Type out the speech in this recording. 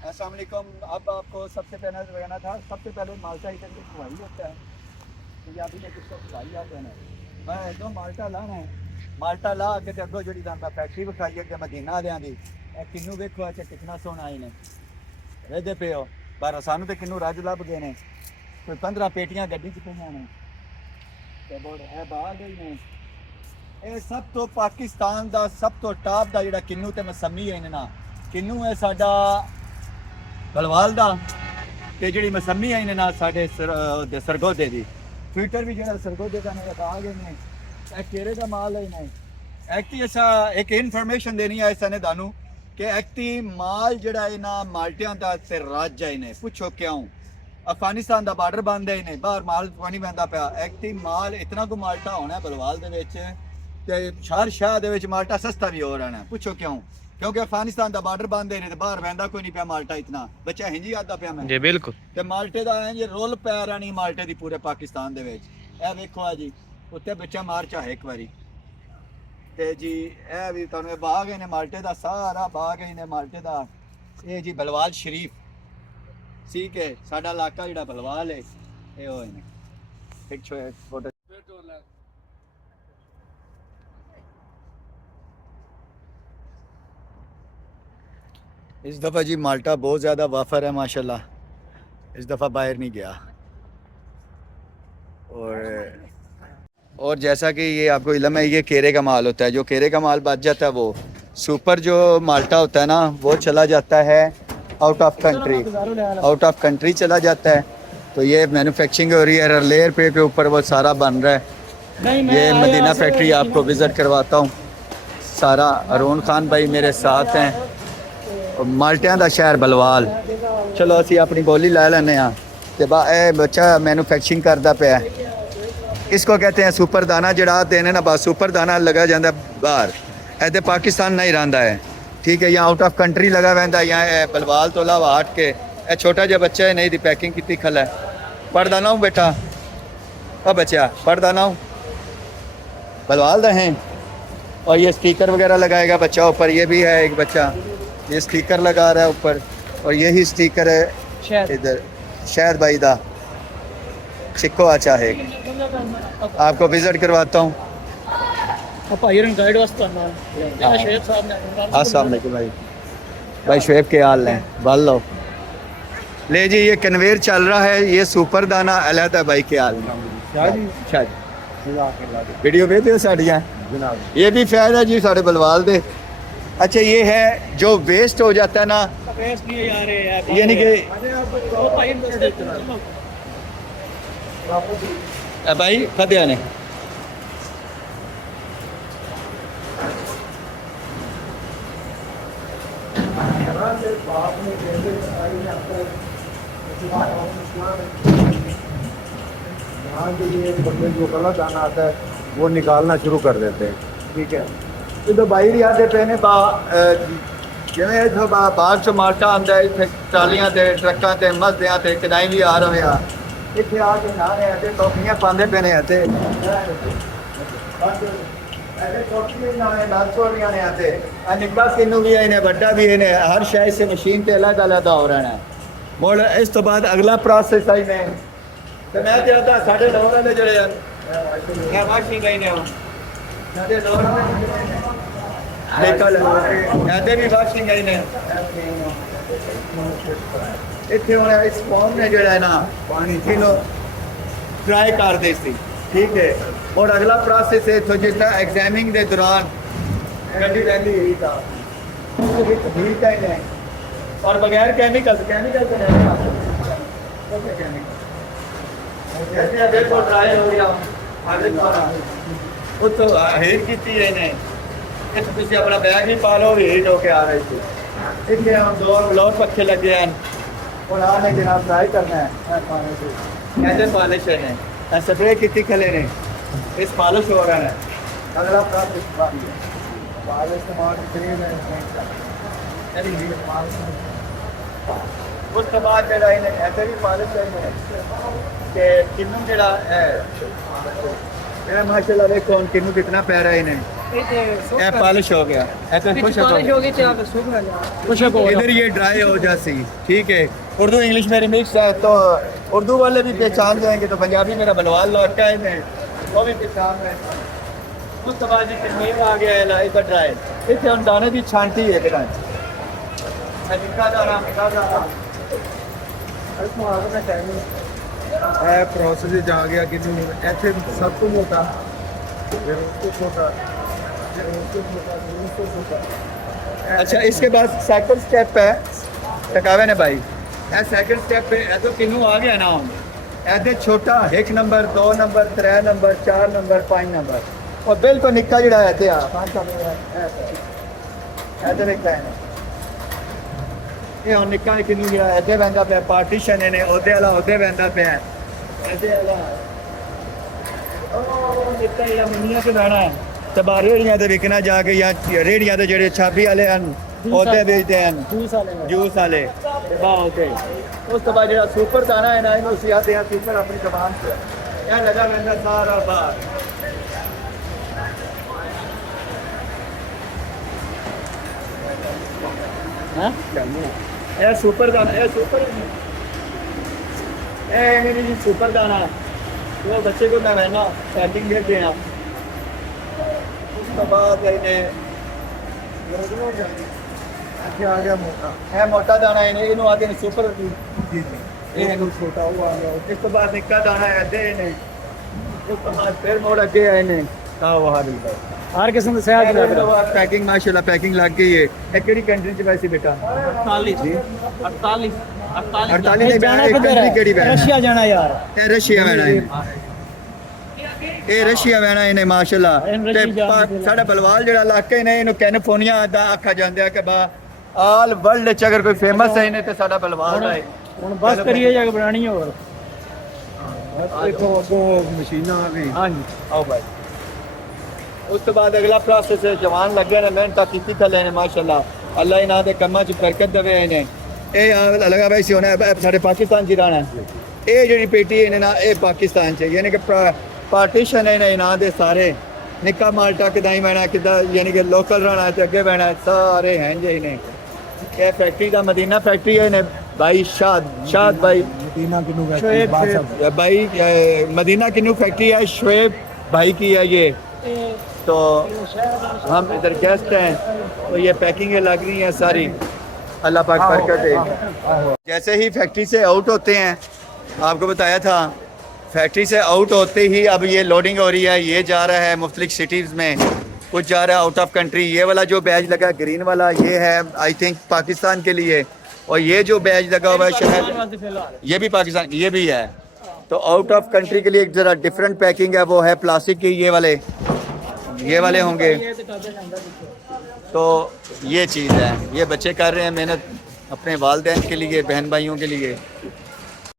अस्सलाम वालेकुम। अब आपको सबसे पहले बताना था, सबसे पहले माल्टा इधर में खुआई होता है। पंजाबी में किसको खुआई आते हैं। मैं जो माल्टा लाना है, माल्टा ला के ते अगो जी मैं फैक्ट्री विखाई अगे मदीना वालियां दी किन्नू वेखो अच्छा कितना सोहना आए ने वेदे पे हो पर सानू तो किन्नू रज लभ गए ने। कोई 15 पेटियां गड्डी च पईयां ने ते बोड़ है बाहर गई ने। ਇਹ ਸਭ ਤੋਂ ਪਾਕਿਸਤਾਨ ਦਾ ਸਭ ਤੋਂ ਟਾਪ ਦਾ ਜਿਹੜਾ ਕਿੰਨੂ ਤੇ ਮਸੰਮੀ ਹੈ ਇਹਨਾਂ ਕਿੰਨੂ ਹੈ ਸਾਡਾ ਬਲਵਾਲ ਦਾ ਤੇ ਜਿਹੜੀ ਮਸੰਮੀ ਹੈ ਇਹਨਾਂ ਨਾਲ ਸਾਡੇ ਸਰਗੋਦੇ ਦੀ ਫਿਲਟਰ ਵੀ ਜਿਹੜਾ ਸਰਗੋਦੇ ਦਾ ਨੇ ਆ ਗਏ ਨੇ। ਇਹ ਕੇਰੇ ਦਾ ਮਾਲ ਹੈ ਨੇ। ਐਕਟੀ ਐਸਾ ਇੱਕ ਇਨਫੋਰਮੇਸ਼ਨ ਦੇਣੀ ਹੈ ਇਸਨੇ ਤੁਹਾਨੂੰ ਕਿ ਐਕਟੀ ਮਾਲ ਜਿਹੜਾ ਇਹਨਾਂ ਮਾਲਟਿਆਂ ਦਾ ਤੇ ਰਾਜ ਹੈ ਨੇ। ਪੁੱਛੋ ਕਿਉਂ? ਅਫਗਾਨਿਸਤਾਨ ਦਾ ਬਾਰਡਰ ਬੰਦ ਹੈ ਨੇ, ਬਾਹਰ ਮਾਲ ਪਾਣੀ ਪੈਂਦਾ ਪਿਆ। ਐਕਟੀ ਮਾਲ ਇਤਨਾ ਕੁ ਮਾਲਟਾ ਹੋਣਾ ਬਲਵਾਲ ਦੇ ਵਿੱਚ ਤੇ ਸ਼ਾਹ ਦੇ ਵਿੱਚ ਮਾਲਟਾ ਸਸਤਾ ਵੀ ਹੋ ਰਹਿਣਾ। ਪੁੱਛੋ ਕਿਉਂ? ਕਿਉਂਕਿ ਅਫਗਾਨਿਸਤਾਨ ਦਾ ਬਾਰਡਰ ਬੰਦ ਹੈ ਨੇ ਤੇ ਬਾਹਰ ਵੈਂਦਾ ਕੋਈ ਨਹੀਂ ਪਿਆ ਮਾਲਟਾ ਇਤਨਾ ਬੱਚਾ ਹਿੰਜੀ ਆਦਾ ਪਿਆ ਮੈਂ ਜੀ ਬਿਲਕੁਲ। ਤੇ ਮਾਲਟੇ ਦਾ ਇੰਜ ਰੋਲ ਪੈ ਰਾਣੀ ਮਾਲਟੇ ਦੀ ਪੂਰੇ ਪਾਕਿਸਤਾਨ ਦੇ ਵਿੱਚ। ਇਹ ਵੇਖੋ ਆ ਜੀ ਉੱਤੇ ਬੱਚਾ ਮਾਰ ਚਾਹੇ ਇੱਕ ਵਾਰੀ ਤੇ ਜੀ ਇਹ ਵੀ ਤੁਹਾਨੂੰ ਬਾਗ ਹੈ ਨੇ ਮਾਲਟੇ ਦਾ ਸਾਰਾ ਬਾਗ ਹੈ ਨੇ ਮਾਲਟੇ ਦਾ। ਇਹ ਜੀ ਬਲਵਾਲ ਸ਼ਰੀਫ ਠੀਕ ਹੈ ਸਾਡਾ ਇਲਾਕਾ ਜਿਹੜਾ ਬਲਵਾਲ ਹੈ ਇਹ ਹੋਏ ਨੇ। ਇੱਕ ਛੋਟਾ इस दफ़ा जी माल्टा बहुत ज़्यादा वाफर है माशाल्लाह। इस दफ़ा बाहर नहीं गया। और जैसा कि ये आपको इल्म है ये केरे का माल होता है। जो केरे का माल बच जाता है वो सुपर जो माल्टा होता है ना वो चला जाता है आउट ऑफ कंट्री चला जाता है। तो ये मैन्युफैक्चरिंग हो रही है लेयर पे के ऊपर वो सारा बन रहा है। ये मदीना फैक्ट्री आपको विज़िट करवाता हूँ। सारा अरून खान भाई मेरे साथ हैं। माल्टियां दा शहर बलवाल। चलो असी अपनी बोली लै लैने तो बच्चा मैन्युफैक्चरिंग करता पे इसको कहते हैं सुपर दाना। जड़ा देने ना बस सुपर दाना लगा जाता बाहर ऐसे पाकिस्तान नहीं रहा है ठीक है। या आउट ऑफ कंट्री लगा वह या बलवाल तो अलावा हट के यह छोटा जहा बच्चा है नहीं दी पैकिंग की खल है। पढ़दा ना हूँ बेटा अब बच्चा पढ़दा ना हूँ बलवाल दा है। और ये स्पीकर वगैरह लगाएगा बच्चा ऊपर। ये भी है एक बच्चा ये स्टिकर लगा रहा है ऊपर। और यही स्टिकर है इधर शहर भाई दा चिक्को आचा है। आपको विजिट करवाता हूँ। अस्सलाम वालेकुम भाई शुएब के हाल हैं बल लो ले जी। ये कन्वेयर चल रहा है ये सुपर दाना अलहदा भाई के हाल वीडियो भेजते हो साड़ियाँ ये भी फैद है जी साढ़े बलवाल दे। अच्छा ये है जो वेस्ट हो जाता है ना यानी कि भाई फतेह ने जो गलत दाना आता है वो निकालना शुरू कर देते हैं ठीक है। तो बाहर ही आते पे ने जिमें इतों बाहर चो माल्टा आंदा है इतने ट्रालियां ते ट्रकों ते मसदियां ते कदाई भी आ रहे हैं इतने आके ना रहे हैं टॉफियां पाते पे ने निक्का किन्नू भी है बड़ा भी है हर शायद से मशीन से अलग अलग हो रहा है। मुड़ इस तो बाद अगला प्रोसेस आई ने तो मैं चाहता साढ़े लोग ने जोड़े वाशिंग आई ने भी वाशिंग आई ने इतने होने इस फॉर्म ने जोड़ा है ना पानी तीनों ट्राई कर दे सी ठीक है। और अगला प्रोसेस है तो जितना एग्जामिंग के दौरान गड्डी रहती है और बगैर केमिकल देखो ट्राई हो गया वो तो हीट की है तुम अपना बैग भी पा लो भी हीट होके आ रही थी इसलिए हम दो ब्लॉक पक्षे लगे हैं और आने जनाब ट्राई करना है कैसे पॉलिश है स्प्रे की खले ने इस पॉलिश हो रहा है अगला प्रोसेस उसके बाद जो ऐसे भी पॉलिश है कि किन्नू जरा है माशाल्लाह देखो किन्नू कितना प्यारा इन्हें ਇਹ ਪਾਲਿਸ਼ ਹੋ ਗਿਆ ਇਹ ਤਾਂ ਕੁਛ ਕੁਛ ਬੋਲ इधर ये ड्राई हो जाती ठीक है उर्दू इंग्लिश मेरी मिक्स है तो उर्दू वाले भी पहचान जाएंगे तो पंजाबी मेरा बनवाल लौट का है वो भी पहचान है उस बाद जी नीम आ गया है लाई का ड्राई इतने हम दाने की छांटी है कितना निका दाना मिठा दाना ਇਹ ਪ੍ਰੋਸੈਸ ਵਿੱਚ ਆ ਗਿਆ ਕਿ ਇੱਥੇ ਸਭ ਕੁਝ ਹੁੰਦਾ ਫਿਰ ਉਸ ਤੋਂ ਛੋਟਾ ਫਿਰ ਉਸ ਤੋਂ ਛੋਟਾ ਫਿਰ ਉਸ ਤੋਂ ਛੋਟਾ अच्छा इसके बाद सेकंड स्टेप है टकावे ने भाई ए सेकंड स्टेप पे ए तो किन्नू आ गया ना ऐसे छोटा 1 number 2 number 3 number 4 number 5 number और बिल्कुल निक्का जिहड़ा है ते आ 5 ऐसे निक्का है ये हुन निक्का किन्नू जिहड़ा ऐसे वंदा पे पार्टीशन ने ओदे वाला ओदे वंदा पे ऐसे वाला ओ निक्का जिहड़ा मिनिया के दाना है ਤੇ ਬਾਹਰ ਰੇੜੀਆਂ ਤੇ ਵਿਕਣਾ ਜਾ ਕੇ ਜਾਂ ਰੇੜੀਆਂ ਤੇ ਜਿਹੜੇ ਛਾਬੀ ਵਾਲੇ ਹਨ ਉਹਦੇ ਵੇਚਦੇ ਹਨ ਜੂਸ ਵਾਲੇ ਤੇ ਬਾਹਰ ਤੇ ਉਸ ਤੋਂ ਬਾਅਦ ਜਿਹੜਾ ਸੁਪਰ ਦਾਣਾ ਹੈ ਨਾ ਇਹਨੂੰ ਸਿਆਦੇ ਆ ਸੁਪਰ ਆਪਣੀ ਜ਼ਬਾਨ ਤੇ ਇਹ ਲਗਾ ਰਹਿੰਦਾ ਸਾਰਾ ਬਾਹਰ ਹਾਂ ਇਹ ਸੁਪਰ ਦਾਣਾ ਇਹ ਮੇਰੀ ਜੀ ਸੁਪਰ ਦਾਣਾ ਉਹ ਬੱਚੇ को मैं ना पैकिंग देते हैं उसके बाद ਇੱਥੇ ਆ ਗਿਆ ਮੋਟਾ ਇਹ ਮੋਟਾ ਦਾਣਾ ਇਹਨੂੰ ਆਦੇ ਨੇ ਸੁਪਰ ਜੀ ਜੀ ਇਹਨੂੰ ਛੋਟਾ ਉਹ ਆ ਗਿਆ ਇਸ ਤੋਂ ਬਾਅਦ ਨਿੱਕਾ ਦਾਣਾ ਹੈ ਦੇ ਨੇ ਉਸ ਤੋਂ ਬਾਅਦ ਫਿਰ ਮੋੜ ਅੱਗੇ ਆਏ ਨੇ ਤਾਂ ਉਹ ਹਾਲ ਹੈ ਹਰ ਕਿਸਮ ਦੇ ਸਹਿਜ ਲੱਗ ਰਿਹਾ ਪੈਕਿੰਗ ਮਾਸ਼ਾਅੱਲਾ ਪੈਕਿੰਗ ਲੱਗ ਗਈ ਹੈ ਇਹ ਕਿਹੜੀ ਕੰਟਰੀ ਚ ਵੈਸੇ ਬੇਟਾ 48 ਜੀ 48 48 ਜਾਣਾ ਦੇ ਕਿੱਧਰ ਕੰਟਰੀ ਕਿਹੜੀ ਹੈ ਬੈਣਾ ਰਸ਼ੀਆ ਜਾਣਾ ਯਾਰ ਇਹ ਰਸ਼ੀਆ ਬੈਣਾ ਹੈ ਇਹ ਰਸ਼ੀਆ ਬੈਣਾ ਇਹਨੇ ਮਾਸ਼ਾਅੱਲਾ ਤੇ ਸਾਡਾ ਬਲਵਾਲ ਜਿਹੜਾ ਇਲਾਕਾ ਨੇ ਇਹਨੂੰ ਕੈਲੀਫੋਰਨੀਆ ਦਾ ਆਖਾ ਜਾਂਦਾ ਕਿ ਬਾ ਆਲ ਵਰਲਡ ਚ ਅਗਰ ਕੋਈ ਫੇਮਸ ਹੈ ਇਹਨੇ ਤੇ ਸਾਡਾ ਬਲਵਾਲ ਦਾ ਹੈ ਹੁਣ ਬਸ ਕਰੀਏ ਜਾ ਕੇ ਬਣਾਣੀ ਹੋਰ ਦੇਖੋ ਅੱਗੋਂ ਮਸ਼ੀਨਾਂ ਆ ਗਈ ਹਾਂਜੀ ਆਓ ਭਾਈ ਉਸ ਤੋਂ ਬਾਅਦ ਅਗਲਾ ਪ੍ਰੋਸੈਸ ਹੈ ਜਵਾਨ ਲੱਗੇ ਨੇ ਮਿਹਨਤ ਕੀਤੀ ਥੱਲੇ ਨੇ ਮਾਸ਼ਾਅੱਲਾ ਅੱਲਾ ਇਹਨਾਂ ਦੇ ਕੰਮਾਂ 'ਚ ਬਰਕਤ ਦੇਵੇ ਇਹਨੇ ਇਹ ਲਗਾ ਭਾਈ ਸੀ ਉਹਨੇ ਸਾਡੇ ਪਾਕਿਸਤਾਨ ਚ ਰਹਿਣਾ ਇਹ ਜਿਹੜੀ ਪੇਟੀ ਇਹਨੇ ਨਾ ਇਹ ਪਾਕਿਸਤਾਨ ਚ ਯਾਨੀ ਕਿ ਪਾਰਟੀਸ਼ਨ ਹੈ ਇਹਨਾਂ ਦੇ ਸਾਰੇ ਨਿੱਕਾ ਮਾਲਟਾ ਕਿਦਾਂ ਹੀ ਬਹਿਣਾ ਕਿਦਾਂ ਯਾਨੀ ਕਿ ਲੋਕਲ ਰਹਿਣਾ ਤੇ ਅੱਗੇ ਬਹਿਣਾ ਸਾਰੇ हैं ਜੇ ਨੇ ਇਹ ਫੈਕਟਰੀ ਦਾ ਮਦੀਨਾ ਫੈਕਟਰੀ ਹੈ ਨੇ भाई शाद भाई ਮਦੀਨਾ ਕਿਨੂੰ ਸ਼ੁਏਬ, ਕਹਿੰਦੇ भाई मदीना किन्नू फैक्ट्री है शुएब भाई की है ये तो हम इधर गेस्ट हैं तो ये पैकिंगें लग रही हैं सारी अल्लाह पाक बरकत दे जैसे ही फैक्ट्री से आउट होते हैं आपको बताया था फैक्ट्री से आउट होते ही अब ये लोडिंग हो रही है ये जा रहा है मुख्तलिफ सिटीज़ में कुछ जा रहा है आउट ऑफ कंट्री ये वाला जो बैच लगा ग्रीन वाला ये है आई थिंक पाकिस्तान के लिए और ये जो बैच लगा हुआ है शहर ये भी पाकिस्तान ये भी है तो आउट ऑफ कंट्री के लिए एक ज़रा डिफरेंट पैकिंग है वो है प्लास्टिक की ये वाले होंगे तो ये चीज़ है ये बच्चे कर रहे हैं मेहनत अपने वालिदैन के लिए बहन भाइयों के लिए